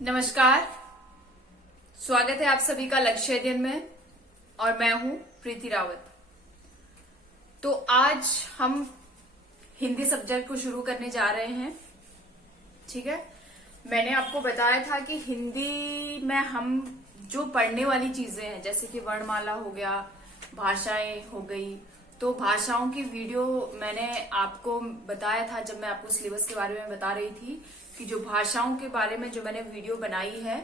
नमस्कार। स्वागत है आप सभी का लक्ष्य अध्ययन में और मैं हूं प्रीति रावत। तो आज हम हिंदी सब्जेक्ट को शुरू करने जा रहे हैं। ठीक है, मैंने आपको बताया था कि हिंदी में हम जो पढ़ने वाली चीजें हैं जैसे कि वर्णमाला हो गया, भाषाएं हो गई, तो भाषाओं की वीडियो मैंने आपको बताया था जब मैं आपको सिलेबस के बारे में बता रही थी कि जो भाषाओं के बारे में जो मैंने वीडियो बनाई है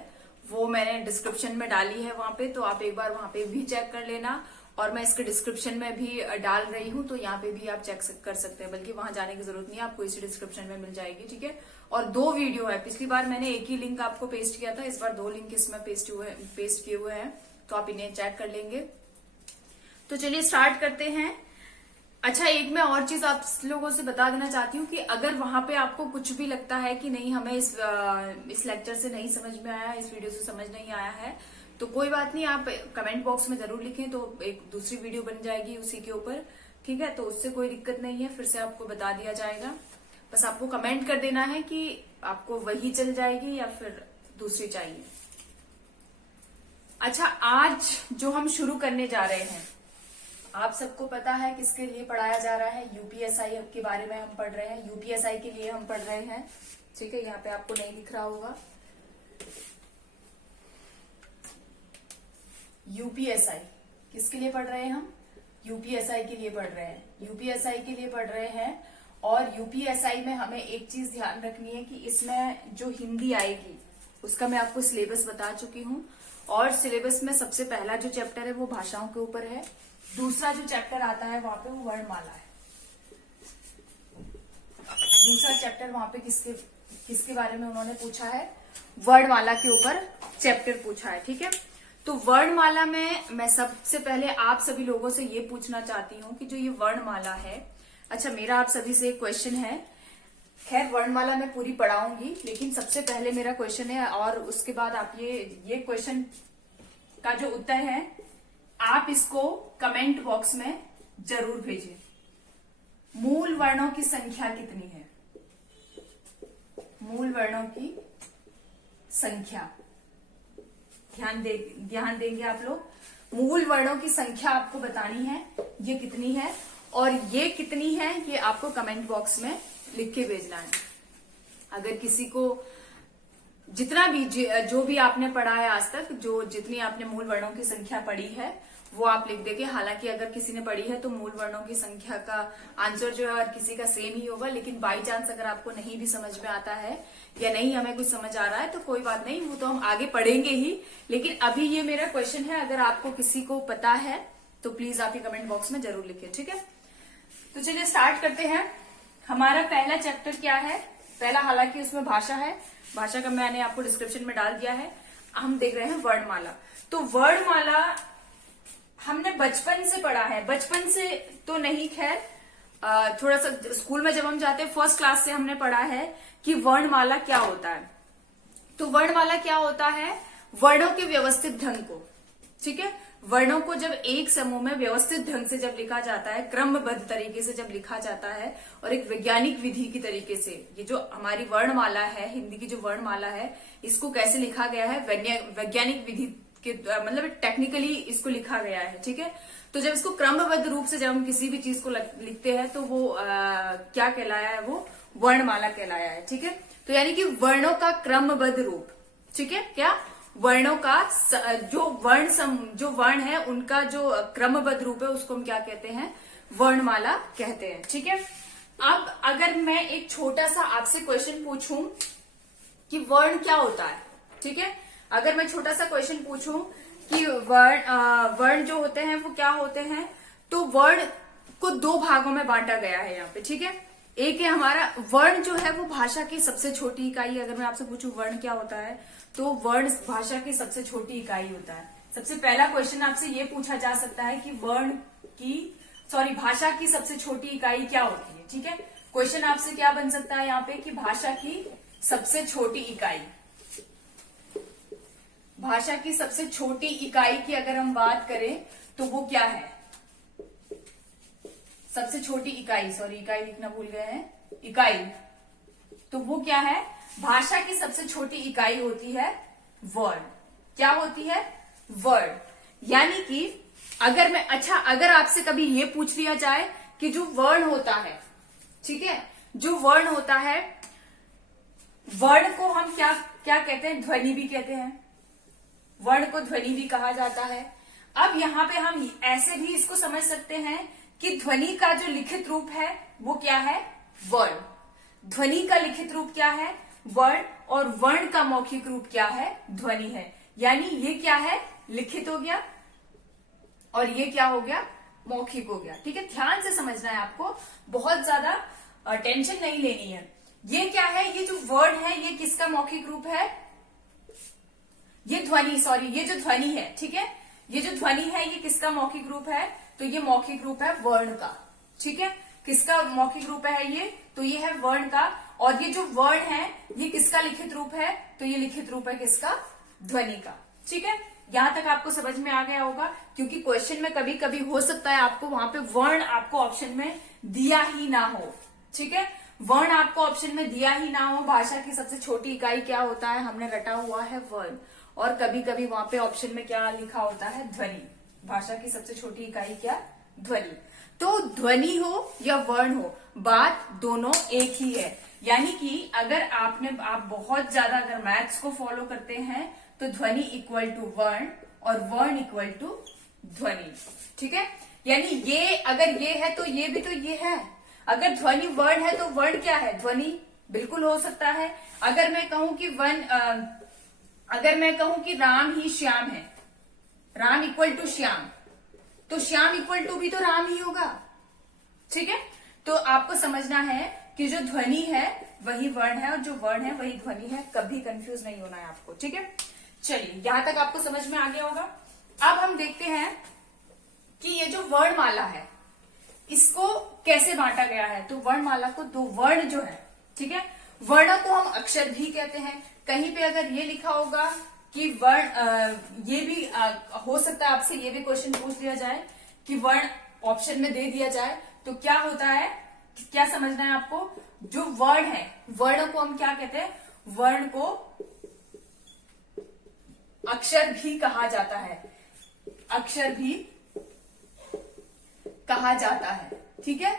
वो मैंने डिस्क्रिप्शन में डाली है वहां पे, तो आप एक बार वहां पे भी चेक कर लेना। और मैं इसके डिस्क्रिप्शन में भी डाल रही हूं, तो यहाँ पे भी आप चेक कर सकते हैं, बल्कि वहां जाने की जरूरत नहीं है, आपको इसी डिस्क्रिप्शन में मिल जाएगी। ठीक है, और 2 वीडियो है। पिछली बार मैंने एक ही लिंक आपको पेस्ट किया था, इस बार 2 लिंक इसमें पेस्ट किए हुए हैं, तो आप इन्हें चेक कर लेंगे। तो चलिए स्टार्ट करते हैं। अच्छा, एक मैं और चीज आप लोगों से बता देना चाहती हूँ कि अगर वहां पे आपको कुछ भी लगता है कि नहीं हमें इस लेक्चर से नहीं समझ में आया, इस वीडियो से समझ नहीं आया है, तो कोई बात नहीं, आप कमेंट बॉक्स में जरूर लिखें, तो एक दूसरी वीडियो बन जाएगी उसी के ऊपर। ठीक है, तो उससे कोई दिक्कत नहीं है, फिर से आपको बता दिया जाएगा। बस आपको कमेंट कर देना है कि आपको वही चल जाएगी या फिर दूसरी चाहिए। अच्छा, आज जो हम शुरू करने जा रहे हैं, आप सबको पता है किसके लिए पढ़ाया जा रहा है। यूपीएसआई के बारे में हम पढ़ रहे हैं, यूपीएसआई के लिए हम पढ़ रहे हैं। ठीक है, यहाँ पे आपको नहीं दिख रहा होगा, यूपीएसआई किसके लिए पढ़ रहे हैं हम? यूपीएसआई के लिए पढ़ रहे हैं, यूपीएसआई के लिए पढ़ रहे हैं। और यूपीएसआई में हमें एक चीज ध्यान रखनी है कि इसमें जो हिंदी आएगी उसका मैं आपको सिलेबस बता चुकी हूँ, और सिलेबस में सबसे पहला जो चैप्टर है वो भाषाओं के ऊपर है। दूसरा जो चैप्टर आता है वहां पे वो वर्णमाला है। दूसरा चैप्टर वहां पे किसके बारे में उन्होंने पूछा है? वर्णमाला के ऊपर चैप्टर पूछा है। ठीक है, तो वर्णमाला में मैं सबसे पहले आप सभी लोगों से ये पूछना चाहती हूँ कि जो ये वर्णमाला है, अच्छा मेरा आप सभी से एक क्वेश्चन है। खैर वर्णमाला मैं पूरी पढ़ाऊंगी, लेकिन सबसे पहले मेरा क्वेश्चन है, और उसके बाद आप ये क्वेश्चन का जो उत्तर है आप इसको कमेंट बॉक्स में जरूर भेजिए। मूल वर्णों की संख्या कितनी है? मूल वर्णों की संख्या ध्यान देंगे आप लोग। मूल वर्णों की संख्या आपको बतानी है, ये कितनी है, और ये कितनी है ये आपको कमेंट बॉक्स में लिख के भेजना है। अगर किसी को जितना भी जो भी आपने पढ़ा है आज तक, जितनी आपने मूल वर्णों की संख्या पढ़ी है वो आप लिख देंगे। हालांकि अगर किसी ने पढ़ी है तो मूल वर्णों की संख्या का आंसर जो है हर किसी का सेम ही होगा, लेकिन बाई चांस अगर आपको नहीं भी समझ में आता है या नहीं हमें कुछ समझ आ रहा है तो कोई बात नहीं, वो तो हम आगे पढ़ेंगे ही। लेकिन अभी ये मेरा क्वेश्चन है, अगर आपको किसी को पता है तो प्लीज आप ये कमेंट बॉक्स में जरूर लिखिए। ठीक है, तो चलिए स्टार्ट करते हैं। हमारा पहला चैप्टर क्या है? पहला, हालांकि उसमें भाषा है, भाषा का मैंने आपको डिस्क्रिप्शन में डाल दिया है। हम देख रहे हैं वर्णमाला। तो वर्णमाला हमने बचपन से पढ़ा है, बचपन से तो नहीं, खैर थोड़ा सा स्कूल में जब हम जाते हैं फर्स्ट क्लास से हमने पढ़ा है कि वर्णमाला क्या होता है। तो वर्णमाला क्या होता है? वर्णों के व्यवस्थित ढंग को, ठीक है, वर्णों को जब एक समूह में व्यवस्थित ढंग से जब लिखा जाता है, क्रमबद्ध तरीके से जब लिखा जाता है और एक वैज्ञानिक विधि की तरीके से, ये जो हमारी वर्णमाला है, हिंदी की जो वर्णमाला है, इसको कैसे लिखा गया है? वैज्ञानिक विधि के मतलब टेक्निकली इसको लिखा गया है। ठीक है, तो जब इसको क्रमबद्ध रूप से जब हम किसी भी चीज को लिखते हैं तो वो क्या कहलाया है? वो वर्णमाला कहलाया है। ठीक है, तो यानी कि वर्णों का क्रमबद्ध रूप। ठीक है, क्या? वर्णों का जो वर्ण है उनका जो क्रमबद्ध रूप है उसको हम क्या कहते हैं? वर्णमाला कहते हैं। ठीक है, अब अगर मैं एक छोटा सा आपसे क्वेश्चन पूछूं कि वर्ण क्या होता है, ठीक है, अगर मैं छोटा सा क्वेश्चन पूछूं कि वर्ण जो होते हैं वो क्या होते हैं, तो वर्ण को 2 भागों में बांटा गया है यहाँ पे। ठीक है, एक है हमारा वर्ण जो है वो भाषा की सबसे छोटी इकाई। अगर मैं आपसे पूछूं वर्ण क्या होता है, तो वर्ण भाषा की सबसे छोटी इकाई होता है। सबसे पहला क्वेश्चन आपसे ये पूछा जा सकता है कि भाषा की सबसे छोटी इकाई क्या होती है। ठीक है, क्वेश्चन आपसे क्या बन सकता है यहाँ पे कि भाषा की सबसे छोटी इकाई, भाषा की सबसे छोटी इकाई की अगर हम बात करें तो वो क्या है? सबसे छोटी इकाई, इकाई लिखना भूल गए हैं, इकाई तो वो क्या है, भाषा की सबसे छोटी इकाई होती है वर्ड। क्या होती है, वर्ड। यानी कि अगर आपसे कभी ये पूछ लिया जाए कि जो वर्ण होता है, ठीक है, जो वर्ण होता है, वर्ण को हम क्या क्या कहते हैं, ध्वनि भी कहते हैं। वर्ण को ध्वनि भी कहा जाता है। अब यहां पे हम ऐसे भी इसको समझ सकते हैं कि ध्वनि का जो लिखित रूप है वो क्या है, वर्ण। ध्वनि का लिखित रूप क्या है, वर्ण, और वर्ण का मौखिक रूप क्या है, ध्वनि है। यानी ये क्या है, लिखित हो गया, और ये क्या हो गया, मौखिक हो गया। ठीक है, ध्यान से समझना है आपको, बहुत ज्यादा टेंशन नहीं लेनी है। ये क्या है, ये जो वर्ड है ये किसका मौखिक रूप है, ये ध्वनि, सॉरी, ये जो ध्वनि है, ठीक है, ये जो ध्वनि है ये किसका मौखिक रूप है, तो ये मौखिक रूप है वर्ण का। ठीक है, किसका मौखिक रूप है ये, तो ये है वर्ण का। और ये जो वर्ण है ये किसका लिखित रूप है, तो ये लिखित रूप है किसका, ध्वनि का। ठीक है, यहां तक आपको समझ में आ गया होगा, क्योंकि क्वेश्चन में कभी कभी हो सकता है आपको वहां पे वर्ण आपको ऑप्शन में दिया ही ना हो। ठीक है, वर्ण आपको ऑप्शन में दिया ही ना हो, भाषा की सबसे छोटी इकाई क्या होता है, हमने रटा हुआ है वर्ण, और कभी कभी वहां पे ऑप्शन में क्या लिखा होता है, ध्वनि। भाषा की सबसे छोटी इकाई क्या, ध्वनि। तो ध्वनि हो या वर्ण हो, बात दोनों एक ही है। यानी कि अगर आप बहुत ज्यादा अगर मैथ्स को फॉलो करते हैं तो ध्वनि इक्वल टू वर्ण और वर्ण इक्वल टू ध्वनि। ठीक है, यानी ये अगर ये है तो ये भी तो ये है। अगर ध्वनि वर्ण है तो वर्ण क्या है, ध्वनि। बिल्कुल हो सकता है। अगर मैं कहूं कि राम ही श्याम है, राम इक्वल टू श्याम, तो श्याम इक्वल टू भी तो राम ही होगा। ठीक है, तो आपको समझना है कि जो ध्वनि है वही वर्ण है और जो वर्ण है वही ध्वनि है। कभी कंफ्यूज नहीं होना है आपको। ठीक है, चलिए यहां तक आपको समझ में आ गया होगा। अब हम देखते हैं कि ये जो वर्णमाला है इसको कैसे बांटा गया है। तो वर्णमाला को दो वर्ण जो है, ठीक है, वर्ण को हम अक्षर भी कहते हैं। कहीं पे अगर ये लिखा होगा कि वर्ण, ये भी हो सकता है आपसे ये भी क्वेश्चन पूछ लिया जाए कि वर्ण ऑप्शन में दे दिया जाए, तो क्या होता है, क्या समझना है आपको, जो वर्ण है, वर्ण को हम क्या कहते हैं, वर्ण को अक्षर भी कहा जाता है, अक्षर भी कहा जाता है। ठीक है,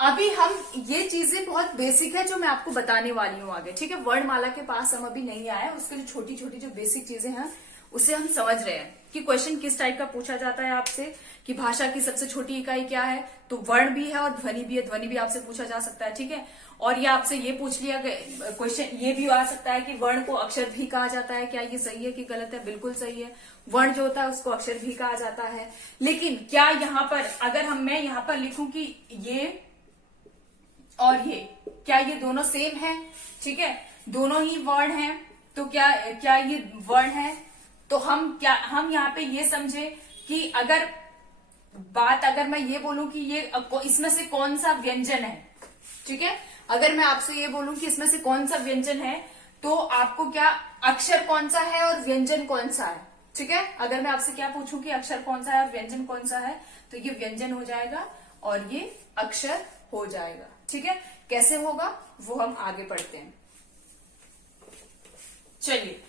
अभी हम ये चीजें बहुत बेसिक है जो मैं आपको बताने वाली हूं आगे। ठीक है, वर्णमाला के पास हम अभी नहीं आए, उसके जो छोटी छोटी जो बेसिक चीजें हैं उसे हम समझ रहे हैं कि क्वेश्चन किस टाइप का पूछा जाता है आपसे, कि भाषा की सबसे छोटी इकाई क्या है, तो वर्ण भी है और ध्वनि भी है। ध्वनि भी आपसे पूछा जा सकता है। ठीक है, और ये आपसे ये पूछ लिया क्वेश्चन, ये भी आ सकता है कि वर्ण को अक्षर भी कहा जाता है। क्या ये सही है कि गलत है, बिल्कुल सही है। वर्ण जो होता है उसको अक्षर भी कहा जाता है। लेकिन क्या यहाँ पर अगर मैं यहाँ पर लिखूं कि ये और ये, क्या ये दोनों सेम है, ठीक है, दोनों ही वर्ण हैं, तो क्या ये वर्ण है, तो हम यहाँ पे ये समझे कि अगर मैं ये बोलूं कि ये इसमें से कौन सा व्यंजन है, ठीक है, अगर मैं आपसे ये बोलूं कि इसमें से कौन सा व्यंजन है, तो आपको क्या अक्षर कौन सा है और व्यंजन कौन सा है। ठीक है, अगर मैं आपसे क्या पूछूं कि अक्षर कौन सा है और व्यंजन कौन सा है, तो ये व्यंजन हो जाएगा और ये अक्षर हो जाएगा। ठीक है, कैसे होगा वो हम आगे पढ़ते हैं। चलिए,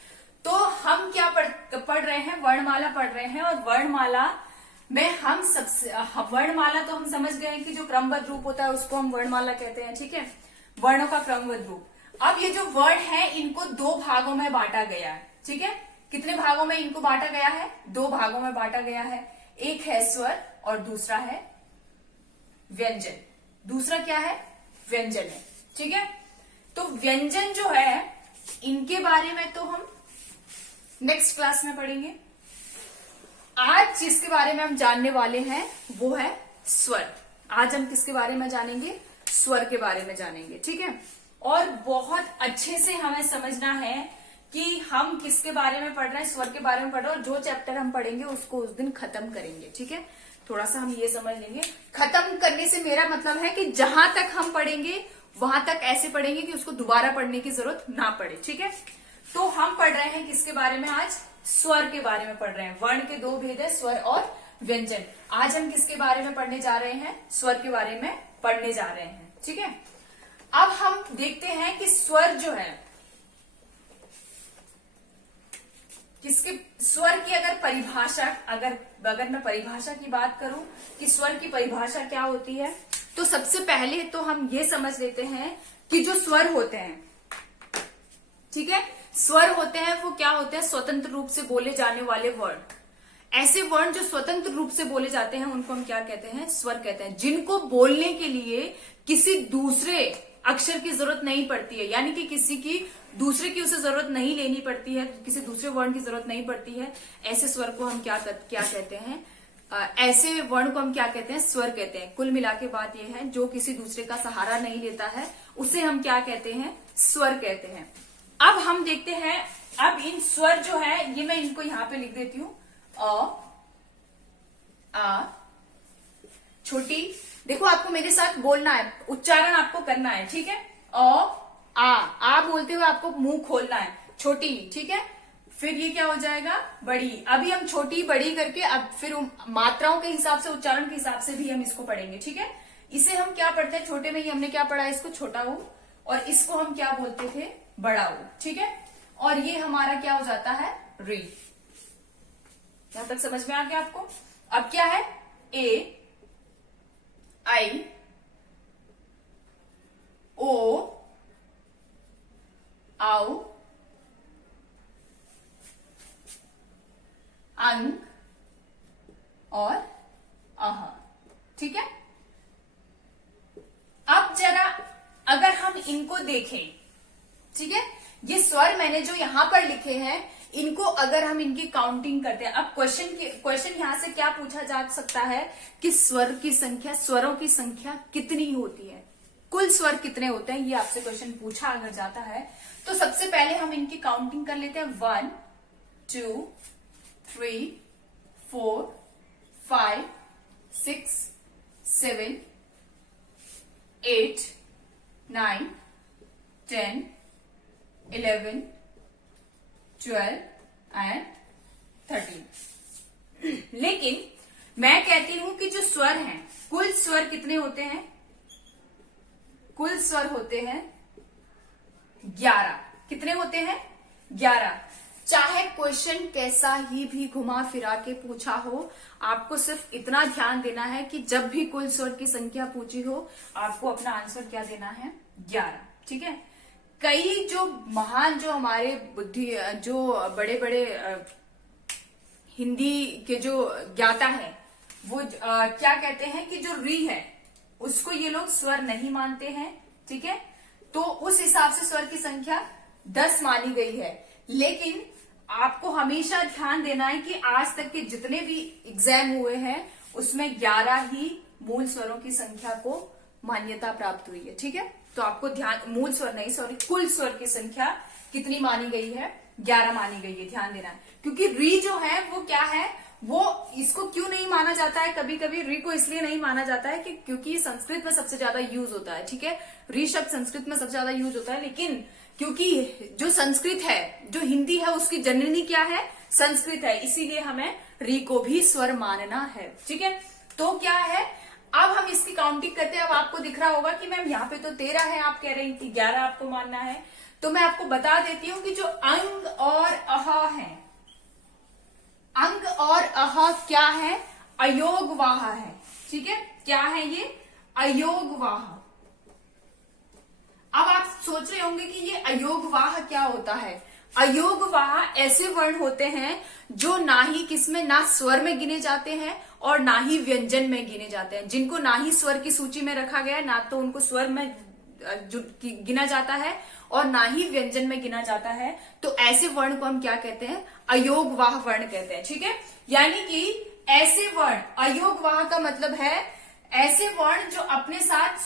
तो हम क्या पढ़ रहे हैं, वर्णमाला पढ़ रहे हैं, और वर्णमाला में हम सबसे वर्णमाला तो हम समझ गए कि जो क्रमबद्ध रूप होता है उसको हम वर्णमाला कहते हैं। ठीक है, वर्णों का क्रमबद्ध रूप। अब ये जो वर्ण है इनको दो भागों में बांटा गया है। ठीक है, कितने भागों में इनको बांटा गया है, दो भागों में बांटा गया है। एक है स्वर और दूसरा है व्यंजन। दूसरा क्या है, व्यंजन है। ठीक है, तो व्यंजन जो है इनके बारे में तो हम नेक्स्ट क्लास में पढ़ेंगे। आज जिसके बारे में हम जानने वाले हैं वो है स्वर। आज हम किसके बारे में जानेंगे, स्वर के बारे में जानेंगे। ठीक है, और बहुत अच्छे से हमें समझना है कि हम किसके बारे में पढ़ रहे हैं, स्वर के बारे में पढ़ रहे हैं, और जो चैप्टर हम पढ़ेंगे उसको उस दिन खत्म करेंगे। ठीक है, थोड़ा सा हम ये समझ लेंगे। खत्म करने से मेरा मतलब है कि जहां तक हम पढ़ेंगे वहां तक ऐसे पढ़ेंगे कि उसको दोबारा पढ़ने की जरूरत ना पड़े। ठीक है, तो हम पढ़ रहे हैं किसके बारे में, आज स्वर के बारे में पढ़ रहे हैं। वर्ण के दो भेद है, स्वर और व्यंजन। आज हम किसके बारे में पढ़ने जा रहे हैं, स्वर के बारे में पढ़ने जा रहे हैं। ठीक है, अब हम देखते हैं कि स्वर जो है, किसके स्वर की अगर परिभाषा, अगर मैं परिभाषा की बात करूं कि स्वर की परिभाषा क्या होती है, तो सबसे पहले तो हम ये समझ लेते हैं कि जो स्वर होते हैं, ठीक है, स्वर होते हैं वो क्या होते हैं, स्वतंत्र रूप से बोले जाने वाले वर्ण। ऐसे वर्ण जो स्वतंत्र रूप से बोले जाते हैं उनको हम क्या कहते हैं, स्वर कहते हैं, जिनको बोलने के लिए किसी दूसरे अक्षर की जरूरत नहीं पड़ती है, यानी कि किसी की दूसरे की उसे जरूरत नहीं लेनी पड़ती है, किसी दूसरे वर्ण की जरूरत नहीं पड़ती है। ऐसे स्वर को हम क्या कहते हैं, ऐसे वर्ण को हम क्या कहते हैं, स्वर कहते हैं। कुल मिला के बात यह है, जो किसी दूसरे का सहारा नहीं लेता है उसे हम क्या कहते हैं, स्वर कहते हैं। अब हम देखते हैं, अब इन स्वर जो है ये मैं इनको यहां पे लिख देती हूं, आ, छोटी, देखो आपको मेरे साथ बोलना है, उच्चारण आपको करना है, ठीक है। आ बोलते हुए आपको मुंह खोलना है, छोटी, ठीक है। फिर ये क्या हो जाएगा, बड़ी। अभी हम छोटी बड़ी करके अब फिर मात्राओं के हिसाब से, उच्चारण के हिसाब से भी हम इसको पढ़ेंगे, ठीक है। इसे हम क्या पढ़ते हैं, छोटे में ही हमने क्या पढ़ा है, इसको छोटा ऊ, और इसको हम क्या बोलते थे, बड़ा ऊ, ठीक है। और ये हमारा क्या हो जाता है, री। यहां तक समझ में आ गया आपको। अब क्या है, ए, आई, ओ, आओ, अंग और अह, ठीक है। अब जरा अगर हम इनको देखें, ठीक है, ये स्वर मैंने जो यहां पर लिखे हैं, इनको अगर हम इनकी काउंटिंग करते हैं, अब क्वेश्चन यहां से क्या पूछा जा सकता है कि स्वर की संख्या, स्वरों की संख्या कितनी होती है, कुल स्वर कितने होते हैं, ये आपसे क्वेश्चन पूछा अगर जाता है तो सबसे पहले हम इनकी काउंटिंग कर लेते हैं। 1 2 3 4 5 6 7 8 9 10 11 12 एंड 13। लेकिन मैं कहती हूं कि जो स्वर हैं, कुल स्वर कितने होते हैं, कुल स्वर होते हैं 11। कितने होते हैं, 11। चाहे क्वेश्चन कैसा ही भी घुमा फिरा के पूछा हो, आपको सिर्फ इतना ध्यान देना है कि जब भी कुल स्वर की संख्या पूछी हो, आपको अपना आंसर क्या देना है, 11, ठीक है। कई जो महान, जो हमारे जो बड़े बड़े हिंदी के जो ज्ञाता हैं, वो क्या कहते हैं कि जो री है उसको ये लोग स्वर नहीं मानते हैं, ठीक है। तो उस हिसाब से स्वर की संख्या 10 मानी गई है। लेकिन आपको हमेशा ध्यान देना है कि आज तक के जितने भी एग्जाम हुए हैं उसमें 11 ही मूल स्वरों की संख्या को मान्यता प्राप्त हुई है, ठीक है। तो आपको ध्यान, मूल स्वर नहीं, सॉरी, कुल स्वर की संख्या कितनी मानी गई है, 11 मानी गई है, ध्यान देना है। क्योंकि री जो है वो क्या है, वो इसको क्यों नहीं माना जाता है, कभी कभी री को इसलिए नहीं माना जाता है कि क्योंकि संस्कृत में सबसे ज्यादा यूज होता है, ठीक है। री शब्द संस्कृत में सबसे ज्यादा यूज होता है, लेकिन क्योंकि जो संस्कृत है, जो हिंदी है, उसकी जननी क्या है, संस्कृत है, इसीलिए हमें री को भी स्वर मानना है, ठीक है। तो क्या है, अब हम इसकी काउंटिंग करते हैं। अब आपको दिख रहा होगा कि मैम यहाँ पे तो 13 है, आप कह रही थी 11 आपको मानना है। तो मैं आपको बता देती हूँ कि जो अंग और अह है, अंग और अह क्या है, अयोगवाह है, ठीक है। क्या है ये, अयोगवाह। अब आप सोच रहे होंगे कि ये अयोगवाह क्या होता है। अयोगवाह ऐसे वर्ण होते हैं जो ना ही किसमें, ना स्वर में गिने जाते हैं और ना ही व्यंजन में गिने जाते हैं, जिनको ना ही स्वर की सूची में रखा गया है, ना तो उनको स्वर में गिना जाता है और ना ही व्यंजन में गिना जाता है। तो ऐसे वर्ण को हम क्या कहते हैं, अयोगवाह वर्ण कहते हैं, ठीक है। यानी कि ऐसे वर्ण, अयोगवाह का मतलब है ऐसे वर्ण जो अपने साथ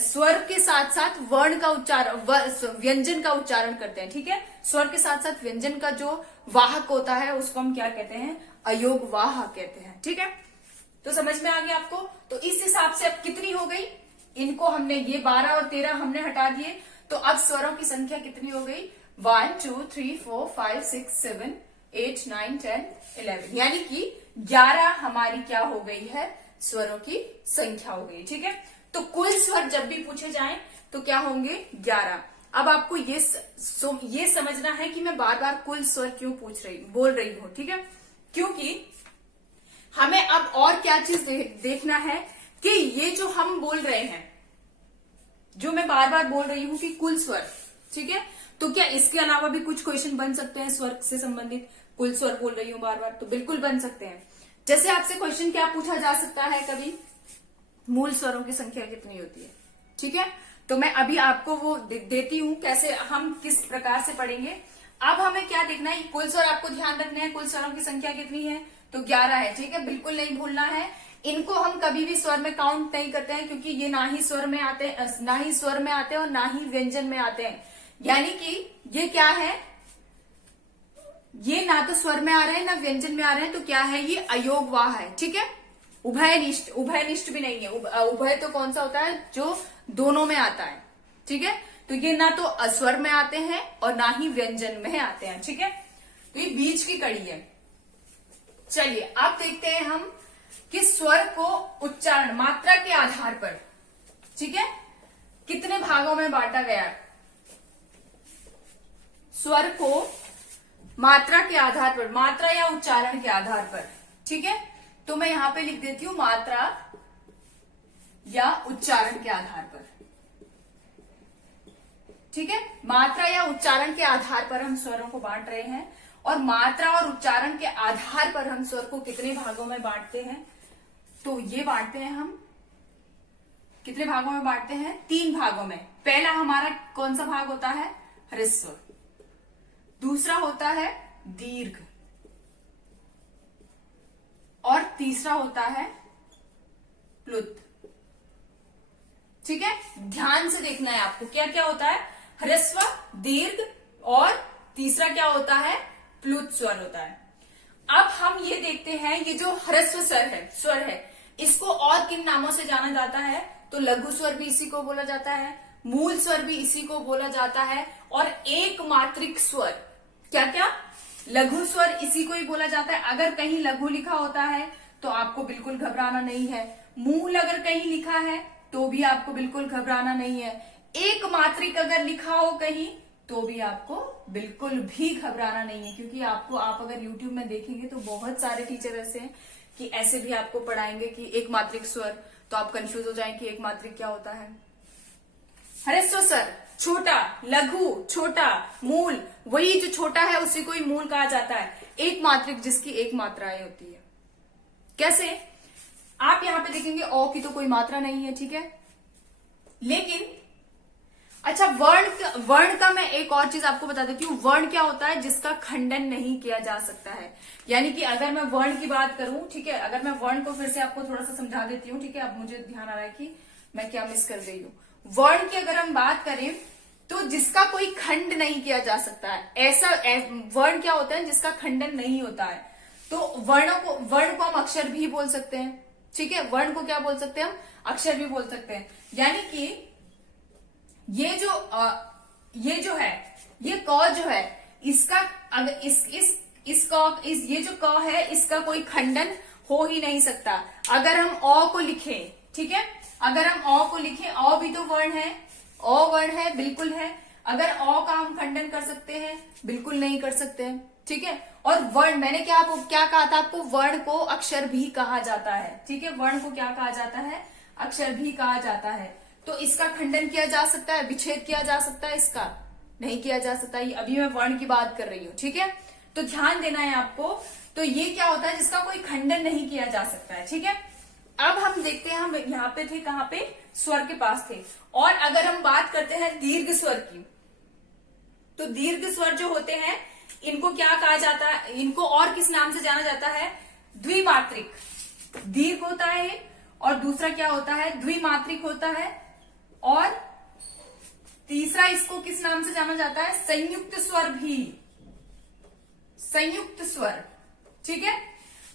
स्वर के साथ साथ वर्ण का उच्चारण, व्यंजन का उच्चारण करते हैं, ठीक है। स्वर के साथ साथ व्यंजन का जो वाहक होता है उसको हम क्या कहते हैं, अयोगवाह कहते हैं, ठीक है। तो समझ में आ गया आपको। तो इस हिसाब से अब कितनी हो गई, इनको हमने, ये 12 और 13 हमने हटा दिए, तो अब स्वरों की संख्या कितनी हो गई, 1 2 3 4 5 6 7 8 9 10 11, यानी कि 11 हमारी क्या हो गई है, स्वरों की संख्या हो गई, ठीक है। तो कुल स्वर जब भी पूछे जाएं तो क्या होंगे 11। अब आपको ये समझना है कि मैं बार बार कुल स्वर क्यों बोल रही हूं, ठीक है, क्योंकि हमें अब और क्या चीज देखना है कि ये जो हम बोल रहे हैं, जो मैं बार बार बोल रही हूं कि कुल स्वर, ठीक है, तो क्या इसके अलावा भी कुछ क्वेश्चन बन सकते हैं स्वर से संबंधित? कुल स्वर बोल रही हूं बार बार, तो बिल्कुल बन सकते हैं। जैसे आपसे क्वेश्चन क्या पूछा जा सकता है कभी, मूल स्वरों की संख्या कितनी होती है, ठीक है, तो मैं अभी आपको वो देती हूं कैसे हम किस प्रकार से पढ़ेंगे। अब हमें क्या देखना है, कुल स्वर आपको ध्यान रखना है, कुल स्वरों की संख्या कितनी है, तो 11 है, ठीक है, बिल्कुल नहीं भूलना है। इनको हम कभी भी स्वर में काउंट नहीं करते हैं, क्योंकि ये ना ही स्वर में आते हैं और ना ही व्यंजन में आते हैं। यानी कि ये क्या है, ये ना तो स्वर में आ रहे हैं ना व्यंजन में आ रहे हैं, तो क्या है, ये अयोगवाह है, ठीक है, उभयनिष्ठ भी नहीं है। उभय तो कौन सा होता है, जो दोनों में आता है, ठीक है, तो ये ना तो अस्वर में आते हैं और ना ही व्यंजन में आते हैं, ठीक है, तो ये बीच की कड़ी है। चलिए अब देखते हैं हम कि स्वर को उच्चारण मात्रा के आधार पर, ठीक है, कितने भागों में बांटा गया है। स्वर को मात्रा के आधार पर, मात्रा या उच्चारण के आधार पर, ठीक है, तो मैं यहां पे लिख देती हूं मात्रा या उच्चारण के आधार पर, ठीक है, मात्रा या उच्चारण के आधार पर हम स्वरों को बांट रहे हैं। और मात्रा और उच्चारण के आधार पर हम स्वर को कितने भागों में बांटते हैं, तो ये बांटते हैं हम कितने भागों में बांटते हैं, 3 भागों में। पहला हमारा कौन सा भाग होता है, ह्रस्व, दूसरा होता है दीर्घ, और तीसरा होता है प्लुत, ठीक है, ध्यान से देखना है आपको क्या क्या होता है, ह्रस्व, दीर्घ और तीसरा क्या होता है, प्लुत स्वर होता है। अब हम ये देखते हैं, ये जो ह्रस्व स्वर है इसको और किन नामों से जाना जाता है, तो लघु स्वर भी इसी को बोला जाता है, मूल स्वर भी इसी को बोला जाता है, और एक मात्रिक स्वर, क्या क्या, लघु स्वर इसी को ही बोला जाता है। अगर कहीं लघु लिखा होता है तो आपको बिल्कुल घबराना नहीं है, मूल अगर कहीं लिखा है तो भी आपको बिल्कुल घबराना नहीं है, एक मात्रिक अगर लिखा हो कहीं तो भी आपको बिल्कुल भी घबराना नहीं है, क्योंकि आप अगर YouTube में देखेंगे तो बहुत सारे टीचर ऐसे हैं कि ऐसे भी आपको पढ़ाएंगे कि एक मात्रिक स्वर, तो आप कंफ्यूज हो जाएं कि एक मात्रिक क्या होता है। ह्रस्व स्वर छोटा, लघु छोटा, मूल वही जो छोटा है उसी को ही मूल कहा जाता है। एक मात्रिक जिसकी एक मात्राएं होती है। कैसे, आप यहां पे देखेंगे ओ की तो कोई मात्रा नहीं है, ठीक है, लेकिन अच्छा वर्ण का मैं एक और चीज आपको बता देती हूँ। वर्ण क्या होता है, जिसका खंडन नहीं किया जा सकता है। यानी कि अगर मैं वर्ण की बात करूं, ठीक है, अगर मैं वर्ण को फिर से आपको थोड़ा सा समझा देती हूँ, ठीक है, अब मुझे ध्यान आ रहा है कि मैं क्या मिस कर गई हूँ। वर्ण की अगर हम बात करें तो जिसका कोई खंड नहीं किया जा सकता है, ऐसा वर्ण क्या होता है, जिसका खंडन नहीं होता है। तो वर्ण को हम अक्षर भी बोल सकते हैं, ठीक है, वर्ण को क्या बोल सकते हैं हम, अक्षर भी बोल सकते हैं। यानी कि ये जो है, ये क जो है, इसका अगर ये जो क है इसका कोई खंडन हो ही नहीं सकता। अगर हम अ को लिखें, ठीक है, अगर हम अ को लिखें, अ भी तो वर्ण है, अ वर्ण है, बिल्कुल है। अगर अ का हम खंडन कर सकते हैं, बिल्कुल नहीं कर सकते हैं, ठीक है। और वर्ण, मैंने क्या कहा था आपको, वर्ण को अक्षर भी कहा जाता है, ठीक है, वर्ण को क्या कहा जाता है, अक्षर भी कहा जाता है। तो इसका खंडन किया जा सकता है, विच्छेद किया जा सकता है, इसका नहीं किया जा सकता। अभी मैं वर्ण की बात कर रही हूं, ठीक है, तो ध्यान देना है आपको। तो ये क्या होता है, जिसका कोई खंडन नहीं किया जा सकता है, ठीक है। अब हम देखते हैं, हम यहाँ पे थे, कहां पे, स्वर के पास थे। और अगर हम बात करते हैं दीर्घ स्वर की, तो दीर्घ स्वर जो होते हैं इनको क्या कहा जाता है, इनको और किस नाम से जाना जाता है, द्विमात्रिक। दीर्घ होता है और दूसरा क्या होता है, द्विमात्रिक होता है। और तीसरा इसको किस नाम से जाना जाता है, संयुक्त स्वर भी, संयुक्त स्वर, ठीक है।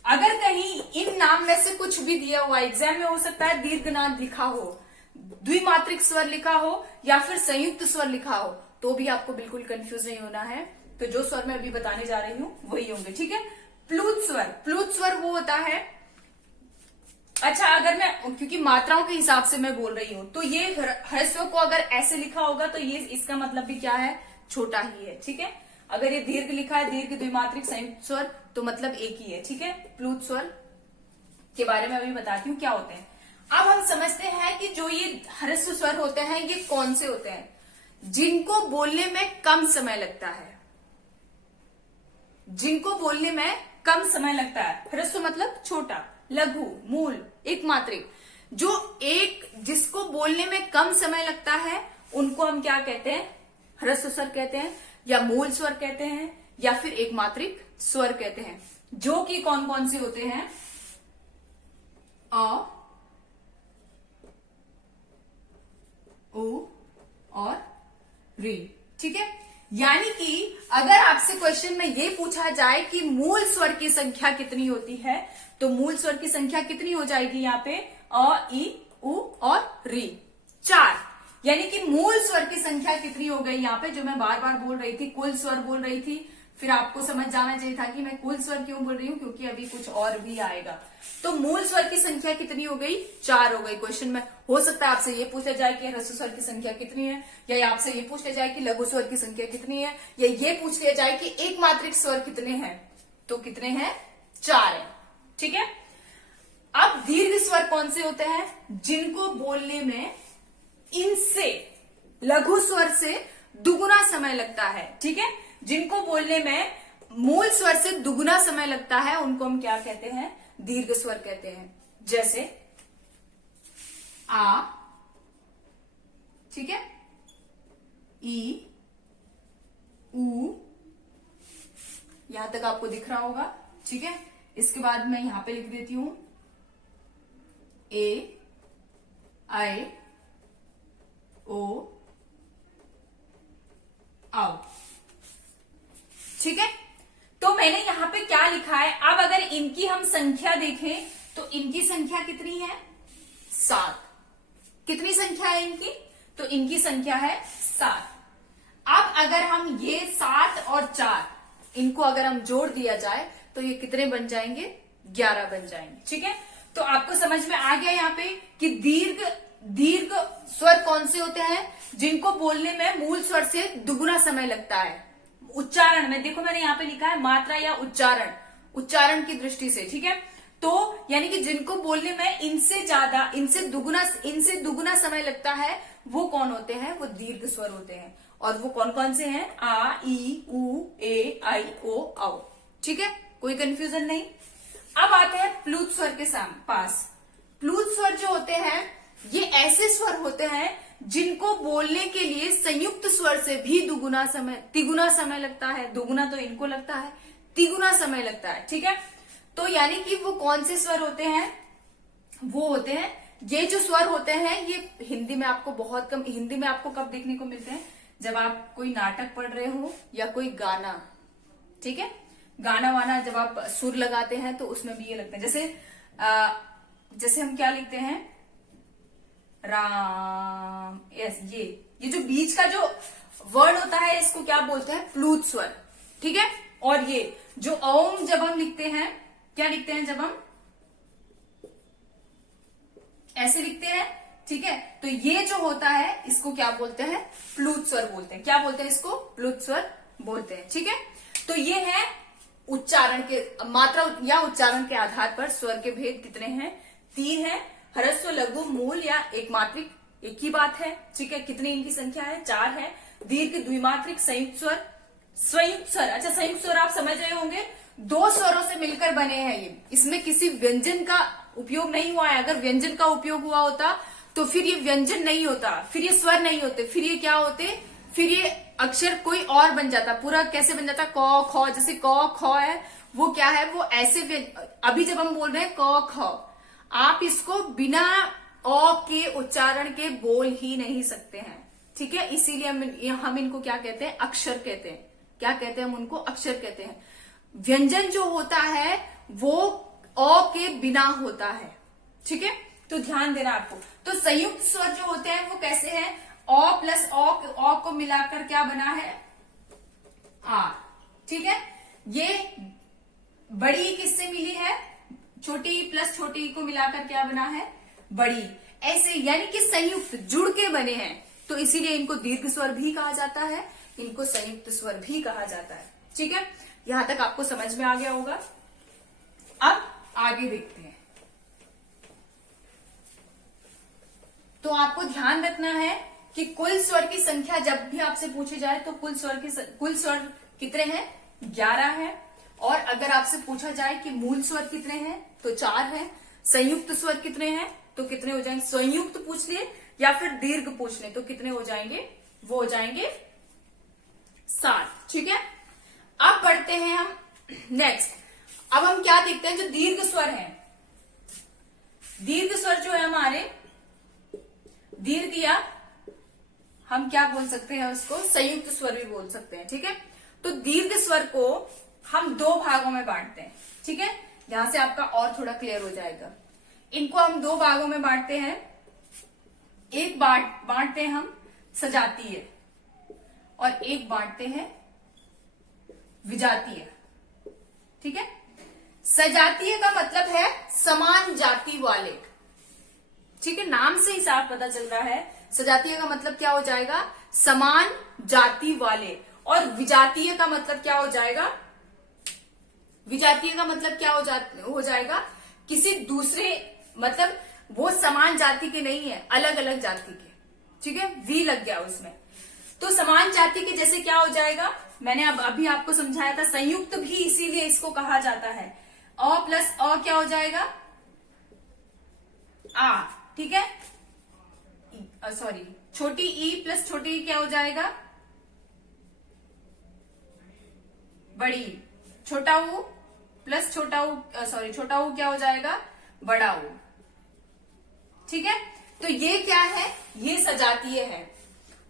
अगर कहीं इन नाम में से कुछ भी दिया हुआ एग्जाम में, हो सकता है दीर्घनाद लिखा हो, द्विमात्रिक स्वर लिखा हो या फिर संयुक्त स्वर लिखा हो, तो भी आपको बिल्कुल कंफ्यूज नहीं होना है। तो जो स्वर मैं अभी बताने जा रही हूं वही होंगे, ठीक है। प्लुत स्वर, प्लुत स्वर वो होता है अच्छा, अगर मैं, क्योंकि मात्राओं के हिसाब से मैं बोल रही हूं, तो ये ह्रस्व को अगर ऐसे लिखा होगा तो ये इसका मतलब भी क्या है, छोटा ही है। ठीक है, अगर ये दीर्घ लिखा है, दीर्घ द्विमात्रिक संयुक्त स्वर, तो मतलब एक ही है। ठीक है, प्लूत स्वर के बारे में अभी बताती हूँ क्या होते हैं। अब हम समझते हैं कि जो ये ह्रस्व स्वर होते हैं ये कौन से होते हैं, जिनको बोलने में कम समय लगता है, जिनको बोलने में कम समय लगता है। ह्रस्व मतलब छोटा, लघु, मूल, एकमात्रिक, जो एक जिसको बोलने में कम समय लगता है उनको हम क्या कहते हैं, ह्रस्व स्वर कहते हैं, या मूल स्वर कहते हैं, या फिर एकमात्रिक स्वर कहते हैं। जो कि कौन कौन से होते हैं, अ, उ और री। ठीक है, यानी कि अगर आपसे क्वेश्चन में ये पूछा जाए कि मूल स्वर की संख्या कितनी होती है, तो मूल स्वर की संख्या कितनी हो जाएगी यहाँ पे, अ, इ, उ और री, 4। यानी कि मूल स्वर की संख्या कितनी हो गई यहाँ पे, जो मैं बार बार बोल रही थी, कुल स्वर बोल रही थी, फिर आपको समझ जाना चाहिए था कि मैं कुल स्वर क्यों बोल रही हूँ, क्योंकि अभी कुछ और भी आएगा। तो मूल स्वर की संख्या कितनी हो गई, 4 हो गई। क्वेश्चन में हो सकता है आपसे ये पूछा जाए कि ह्रस्व स्वर की संख्या कितनी है, या आपसे ये पूछ लिया जाए कि लघु स्वर की संख्या कितनी है, या ये पूछ लिया जाए कि एकमात्रिक स्वर कितने हैं, तो कितने हैं, 4 है। ठीक है, अब दीर्घ स्वर कौन से होते हैं, जिनको बोलने में इनसे, लघु स्वर से दुगुना समय लगता है। ठीक है, जिनको बोलने में मूल स्वर से दुगुना समय लगता है उनको हम क्या कहते हैं, दीर्घ स्वर कहते हैं। जैसे आ, ठीक है, ई, उ, यहां तक आपको दिख रहा होगा। ठीक है, इसके बाद मैं यहां पे लिख देती हूं ए, आई, ओ, आओ। ठीक है, तो मैंने यहां पे क्या लिखा है, अब अगर इनकी हम संख्या देखें तो इनकी संख्या कितनी है, 7। कितनी संख्या है इनकी, तो इनकी संख्या है 7। अब अगर हम ये 7 और 4 इनको अगर हम जोड़ दिया जाए तो ये कितने बन जाएंगे, 11 बन जाएंगे। ठीक है, तो आपको समझ में आ गया यहाँ पे कि दीर्घ स्वर कौन से होते हैं, जिनको बोलने में मूल स्वर से दुगुना समय लगता है। उच्चारण में देखो मैंने यहाँ पे लिखा है मात्रा या उच्चारण की दृष्टि से। ठीक है, तो यानी कि जिनको बोलने में इनसे ज्यादा, इनसे दुगुना समय लगता है, वो कौन होते हैं, वो दीर्घ स्वर होते हैं। और वो कौन कौन से हैं, आ, ई, उ, ए, आई, ओ, औ। ठीक है, कोई कंफ्यूजन नहीं। अब आते हैं प्लूत स्वर के पास। प्लूत स्वर जो होते हैं ये ऐसे स्वर होते हैं जिनको बोलने के लिए संयुक्त स्वर से भी तिगुना समय लगता है। दुगुना तो इनको लगता है, तिगुना समय लगता है। ठीक है, तो यानी कि वो कौन से स्वर होते हैं, वो होते हैं, ये जो स्वर होते हैं ये हिंदी में आपको बहुत कम, हिंदी में आपको कब देखने को मिलते हैं, जब आप कोई नाटक पढ़ रहे हो या कोई गाना। ठीक है, गाना वाना जब आप सुर लगाते हैं तो उसमें भी ये लगते हैं। जैसे हम क्या लिखते हैं, राम, यस, ये जो बीच का जो वर्ड होता है इसको क्या बोलते हैं, प्लूत स्वर। ठीक है, और ये जो ओम जब हम लिखते हैं, क्या लिखते हैं, जब हम ऐसे लिखते हैं। ठीक है, तो ये जो होता है इसको क्या बोलते हैं, प्लूत स्वर बोलते हैं। क्या बोलते हैं इसको, प्लूत स्वर बोलते हैं। ठीक है, तो ये है उच्चारण के, मात्रा या उच्चारण के आधार पर स्वर के भेद कितने हैं, 3 हैं। ह्रस्व, लघु, मूल या एकमात्रिक, एक ही बात है। ठीक है, कितनी इनकी संख्या है, 4 है। दीर्घ, द्विमात्रिक, संयुक्त स्वर। अच्छा, संयुक्त स्वर आप समझ रहे होंगे, 2 स्वरों से मिलकर बने हैं ये, इसमें किसी व्यंजन का उपयोग नहीं हुआ है। अगर व्यंजन का उपयोग हुआ होता तो फिर ये व्यंजन नहीं होता, फिर ये स्वर नहीं होते, फिर ये क्या होते, फिर ये अक्षर कोई और बन जाता। पूरा कैसे बन जाता, क, ख, जैसे क, ख है, वो क्या है, वो ऐसे अभी जब हम बोल रहे हैं क, ख, आप इसको बिना अ के उच्चारण के बोल ही नहीं सकते हैं। ठीक है, इसीलिए हम इनको क्या कहते हैं, अक्षर कहते हैं। क्या कहते हैं, हम उनको अक्षर कहते हैं। व्यंजन जो होता है वो अ के बिना होता है। ठीक है, तो ध्यान देना आपको। तो संयुक्त स्वर जो होते हैं वो कैसे हैं, अ प्लस अ को मिलाकर क्या बना है, आ। ठीक है, ये बड़ी किससे मिली है, छोटी ई प्लस छोटी ई को मिलाकर क्या बना है, बड़ी। ऐसे यानी कि संयुक्त जुड़ के बने हैं, तो इसीलिए इनको दीर्घ स्वर भी कहा जाता है, इनको संयुक्त स्वर भी कहा जाता है। ठीक है, यहां तक आपको समझ में आ गया होगा। अब आगे देखते हैं। तो आपको ध्यान रखना है कि कुल स्वर की संख्या जब भी आपसे पूछी जाए तो कुल स्वर कितने हैं, 11 है। और अगर आपसे पूछा जाए कि मूल स्वर कितने हैं तो 4 है। संयुक्त स्वर कितने हैं तो कितने हो जाएंगे, संयुक्त पूछ लिए या फिर दीर्घ पूछ ले तो कितने हो जाएंगे, वो हो जाएंगे 7। ठीक है, अब बढ़ते हैं हम नेक्स्ट। अब हम क्या देखते हैं, जो दीर्घ स्वर है, दीर्घ स्वर जो है हमारे, दीर्घ या हम क्या बोल सकते हैं उसको, संयुक्त स्वर भी बोल सकते हैं। ठीक है, तो दीर्घ स्वर को हम 2 भागों में बांटते हैं। ठीक है, यहां से आपका और थोड़ा क्लियर हो जाएगा। इनको हम 2 भागों में बांटते हैं। एक बांटते हैं हम सजातीय और एक बांटते हैं विजातीय। ठीक है, सजातीय का मतलब है समान जाति वाले। ठीक है, नाम से ही साफ पता चल रहा है। सजातीय का मतलब क्या हो जाएगा, समान जाति वाले। और विजातीय का मतलब क्या हो जाएगा, विजातीय का मतलब क्या हो जाएगा, किसी दूसरे, मतलब वो समान जाति के नहीं है, अलग अलग जाति के। ठीक है, वी लग गया उसमें। तो समान जाति के जैसे क्या हो जाएगा, मैंने अब अभी आपको समझाया था, संयुक्त भी इसीलिए इसको कहा जाता है। अ प्लस अ क्या हो जाएगा, आ। ठीक है, सॉरी, छोटी ई प्लस छोटी ई क्या हो जाएगा, बड़ी। छोटा ऊ प्लस छोटा ऊ, सॉरी, छोटा ऊ क्या हो जाएगा, बड़ा ऊ। ठीक है, तो ये क्या है, ये सजातीय है।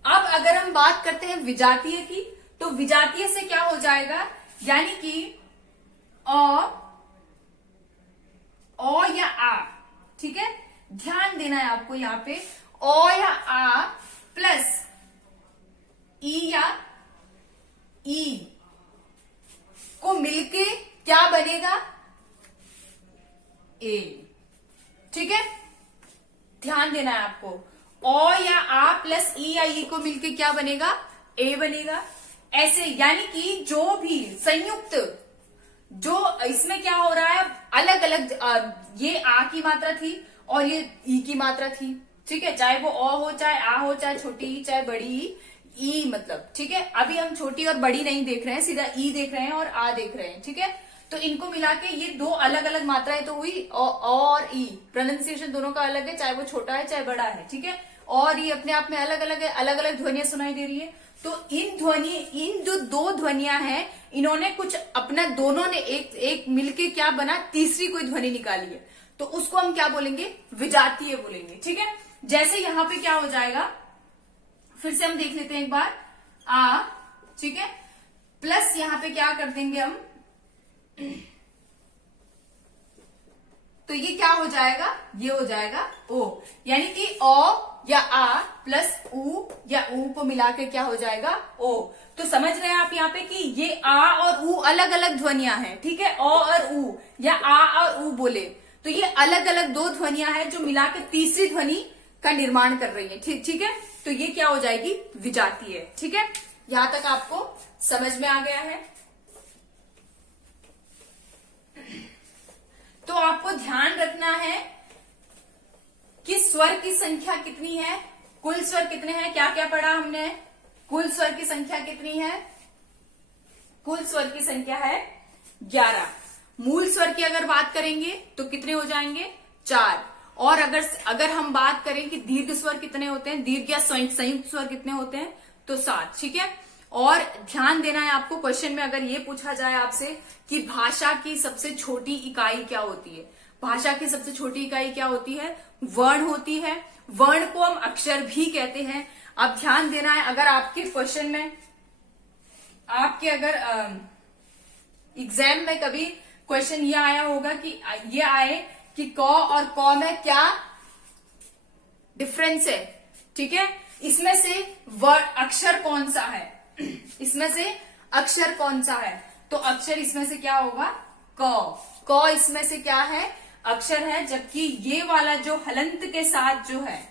अब अगर हम बात करते हैं विजातीय की, तो विजातीय से क्या हो जाएगा, यानी कि ओ या आ। ठीक है, ध्यान देना है आपको यहां पे, ओ या आ प्लस ई या ई को मिलके क्या बनेगा, ए। ठीक है, ध्यान देना है आपको, ओ या आ प्लस ई या ई को मिलके क्या बनेगा, ए बनेगा। ऐसे यानी कि जो भी संयुक्त, जो इसमें क्या हो रहा है, अलग अलग, ये आ की मात्रा थी और ये ई की मात्रा थी। ठीक है, चाहे वो ओ हो, चाहे आ हो, चाहे छोटी ई, चाहे बड़ी ई, मतलब। ठीक है, अभी हम छोटी और बड़ी नहीं देख रहे हैं, सीधा ई देख रहे हैं और आ देख रहे हैं। ठीक है, तो इनको मिला के ये 2 अलग अलग मात्राएं तो हुई, और ई प्रोनाउंसिएशन दोनों का अलग है, चाहे वो छोटा है चाहे बड़ा है। ठीक है, और ये अपने आप में अलग अलग है, अलग अलग ध्वनियां सुनाई दे रही है। तो इन जो 2 ध्वनियां हैं, इन्होंने कुछ अपना, दोनों ने एक मिलके क्या बना, तीसरी कोई ध्वनि निकाली है, तो उसको हम क्या बोलेंगे, विजातीय बोलेंगे। ठीक है, जैसे यहां पे क्या हो जाएगा, फिर से हम देख लेते हैं एक बार, आ। ठीक है, प्लस यहां पे क्या कर देंगे हम, तो ये क्या हो जाएगा, ये हो जाएगा ओ। यानी कि ओ या आ प्लस ऊ या ऊ को मिला के क्या हो जाएगा, ओ। तो समझ रहे हैं आप यहाँ पे कि ये आ और ऊ अलग अलग ध्वनियां हैं। ठीक है, ओ और ऊ या आ और ऊ बोले तो ये अलग अलग 2 ध्वनियां हैं जो मिलाकर तीसरी ध्वनि का निर्माण कर रही है। ठीक है, तो ये क्या हो जाएगी, विजातीय। ठीक है, यहां तक आपको समझ में आ गया है। तो आपको ध्यान रखना है कि स्वर की संख्या कितनी है, कुल स्वर कितने हैं, क्या क्या पढ़ा हमने, कुल स्वर की संख्या कितनी है, कुल स्वर की संख्या है 11। मूल स्वर की अगर बात करेंगे तो कितने हो जाएंगे, 4। और अगर हम बात करें कि दीर्घ स्वर कितने होते हैं, दीर्घ या संयुक्त स्वर कितने होते हैं, तो 7। ठीक है, और ध्यान देना है आपको, क्वेश्चन में अगर ये पूछा जाए आपसे कि भाषा की सबसे छोटी इकाई क्या होती है, भाषा की सबसे छोटी इकाई क्या होती है, वर्ण होती है। वर्ण को हम अक्षर भी कहते हैं। अब ध्यान देना है, अगर आपके क्वेश्चन में, आपके अगर एग्जाम में कभी क्वेश्चन ये आया होगा कि ये आए कि क और क में क्या डिफरेंस है। ठीक है, इसमें से अक्षर कौन सा है, इसमें से अक्षर कौन सा है, तो अक्षर इसमें से क्या होगा, क। क इसमें से क्या है, अक्षर है, जबकि ये वाला जो हलंत के साथ जो है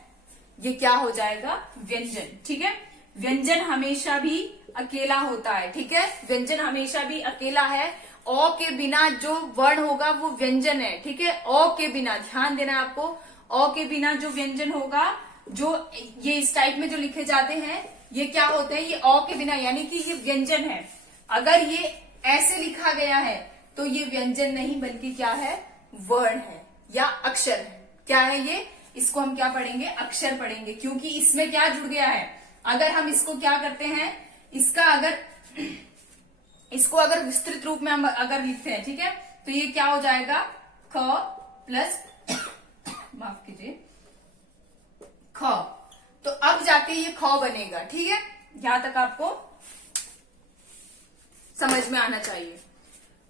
ये क्या हो जाएगा, व्यंजन। ठीक है, व्यंजन हमेशा भी अकेला होता है। ठीक है, व्यंजन हमेशा भी अकेला है। अ के बिना जो वर्ण होगा वो व्यंजन है। ठीक है, अ के बिना, ध्यान देना है आपको, अ के बिना जो व्यंजन होगा, जो ये इस टाइप में जो लिखे जाते हैं, ये क्या होते हैं, ये अ के बिना, यानी कि ये व्यंजन है। अगर ये ऐसे लिखा गया है तो ये व्यंजन नहीं बल्कि क्या है, वर्ण है या अक्षर है। क्या है ये, इसको हम क्या पढ़ेंगे, अक्षर पढ़ेंगे, क्योंकि इसमें क्या जुड़ गया है। अगर हम इसको क्या करते हैं, इसको अगर विस्तृत रूप में हम अगर लिखते हैं, ठीक है, तो ये क्या हो जाएगा, ख प्लस माफ कीजिए ख। तो अब जाके ये ख बनेगा। ठीक है, यहां तक आपको समझ में आना चाहिए।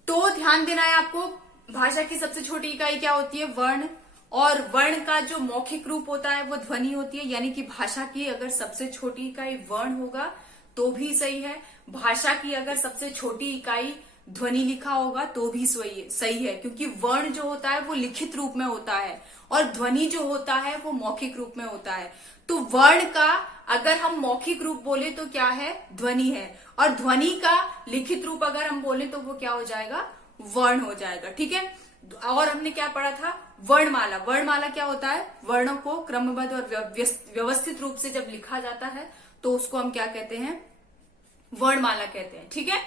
तो ध्यान देना है आपको, भाषा की सबसे छोटी इकाई क्या होती है, वर्ण। और वर्ण का जो मौखिक रूप होता है वो ध्वनि होती है, यानी कि भाषा की अगर सबसे छोटी इकाई वर्ण होगा तो भी सही है, भाषा की अगर सबसे छोटी इकाई ध्वनि लिखा होगा तो भी सही है, क्योंकि वर्ण जो होता है वो लिखित रूप में होता है और ध्वनि जो होता है वो मौखिक रूप में होता है। तो वर्ण का अगर हम मौखिक रूप बोले तो क्या है, ध्वनि है, और ध्वनि का लिखित रूप अगर हम बोले तो वो क्या हो जाएगा, वर्ण हो जाएगा। ठीक है, और हमने क्या पढ़ा था, वर्णमाला। वर्णमाला क्या होता है, वर्णों को क्रमबद्ध और व्यवस्थित रूप से जब लिखा जाता है तो उसको हम क्या कहते हैं, वर्णमाला कहते हैं। ठीक है,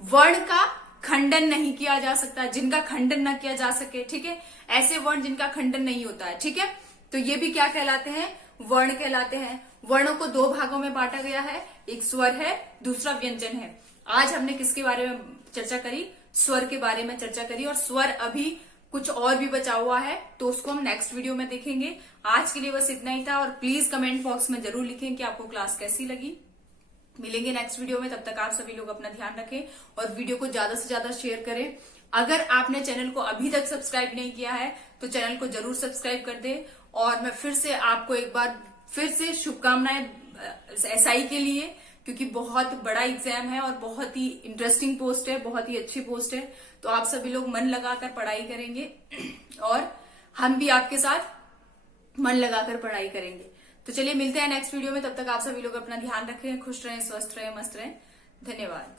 वर्ण का खंडन नहीं किया जा सकता, जिनका खंडन न किया जा सके। ठीक है, ऐसे वर्ण जिनका खंडन नहीं होता है। ठीक है, तो ये भी क्या कहलाते हैं, वर्ण कहलाते हैं। वर्णों को दो भागों में बांटा गया है, एक स्वर है, दूसरा व्यंजन है। आज हमने किसके बारे में चर्चा करी, स्वर के बारे में चर्चा करी, और स्वर अभी कुछ और भी बचा हुआ है तो उसको हम नेक्स्ट वीडियो में देखेंगे। आज के लिए बस इतना ही था, और प्लीज कमेंट बॉक्स में जरूर लिखें कि आपको क्लास कैसी लगी। मिलेंगे नेक्स्ट वीडियो में, तब तक आप सभी लोग अपना ध्यान रखें और वीडियो को ज्यादा से ज्यादा शेयर करें। अगर आपने चैनल को अभी तक सब्सक्राइब नहीं किया है तो चैनल को जरूर सब्सक्राइब कर दें। और मैं फिर से आपको एक बार फिर से शुभकामनाएं एसआई के लिए, क्योंकि बहुत बड़ा एग्जाम है और बहुत ही इंटरेस्टिंग पोस्ट है, बहुत ही अच्छी पोस्ट है। तो आप सभी लोग मन लगाकर पढ़ाई करेंगे और हम भी आपके साथ मन लगाकर पढ़ाई करेंगे। तो चलिए मिलते हैं नेक्स्ट वीडियो में, तब तक आप सभी लोग अपना ध्यान रखें, खुश रहें, स्वस्थ रहें, मस्त रहें। धन्यवाद।